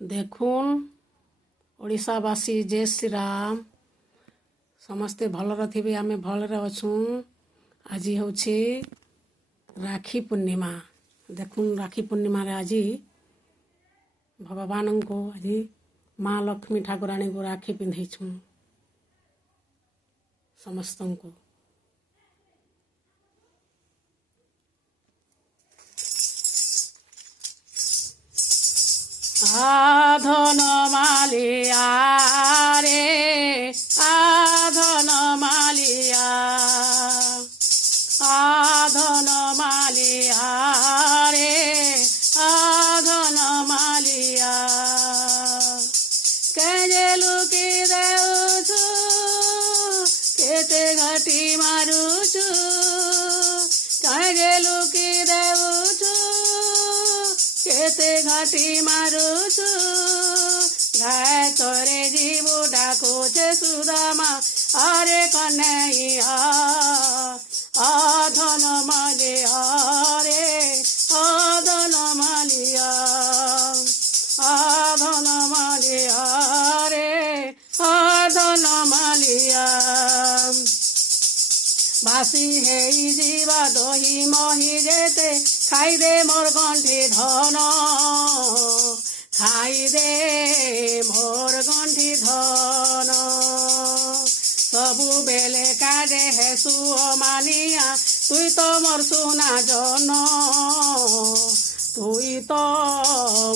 দেখুন ଓଡ଼ିଶାବାସୀ ଜୟ ଶ୍ରୀରାମ ସମସ୍ତେ ଭଲରେ ଥିବେ ଆମେ ଭଲରେ ଅଛୁଁ। ଆଜି ହେଉଛି ରାକ୍ଷୀ ପୂର୍ଣ୍ଣିମା। ଦେଖୁନ୍ ରାକ୍ଷୀ ପୂର୍ଣ୍ଣିମାରେ ଆଜି ଭଗବାନଙ୍କୁ ଆଜି ମା ଲକ୍ଷ୍ମୀ ଠାକୁରାଣୀଙ୍କୁ ରାକ୍ଷୀ ପିନ୍ଧେଇଛୁଁ ସମସ୍ତଙ୍କୁ। আধন মালিয়া রে আধন মালিয়া আধন মালিয়া রে আধন মালিয়া কেজে লুকি দেউছু কেতে ঘাটি মারুছু কেজে লুকি দেউছু কেতে ঘাটি মারুছু গায়ে তোরে জীব ডাকুছে সুদামা আরে কন্যা আধন মালিয়া রে আধন মালিয়া আধন মালিয়া রে আধন মালিয়া বাসি হেই ଯିବା দহি মহি যেতে খাইদে মোর গণ্ঠি ধন খাইদে মোর গণ্ঠি ধন ସବୁବେଳେ କାଜେ ହେସୁ ମାନିଆ তুই তো মোর সোনা জন তুই তো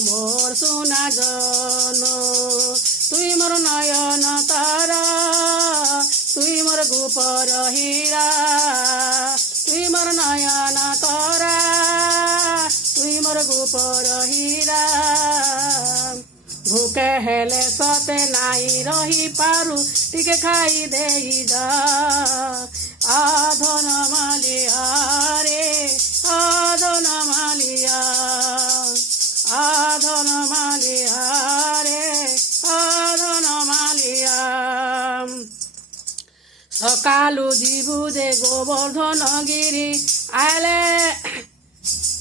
মোর সোনা জন তুই মোর নয়ন তারা তুই মোর গোপর হীরা তুই মোর নয়ন তারা তুই মোর গোপর হীরা ভুকে হেলে সতে নাই রহি পারু টিকে খাই দেই যা আধন মালিয়া রে আধন মালিয়া আধন মালিয়া রে আধন মালিয়া সকালু ଯିବୁ ଯେ ଗୋବର୍ଦ୍ଧନ ଗିରି ଆଇଲେ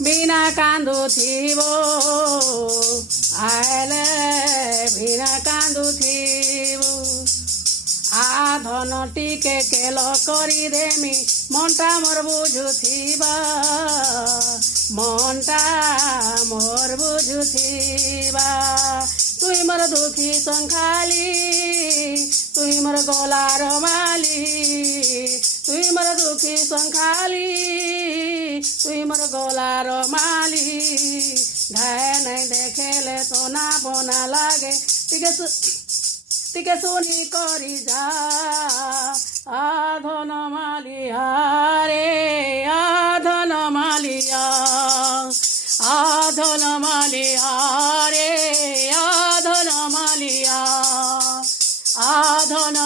ବିନା କାନ୍ଦୁଥିବ ଆଇଲେ ବିନା କାନ୍ଦୁଥିବ ଆଧନ ଟିକେ କେଲ କରିଦେମି ମନଟା ମୋର ବୁଝୁଥିବା ମନଟା ମୋର ବୁଝୁଥିବା তুই মোর দুঃখী সংখালি তুই মোর গলার মালি তুই মোর দুঃখী সংখালি তুই মোর গলার মালি ঘায়ে নাই দেখেলে তো না বনা লাগে টিকে শুনি করি যা আধন মালিয়া রে আধন মালিয়া আধন মালিয়া রে আধন মালিয়া আধন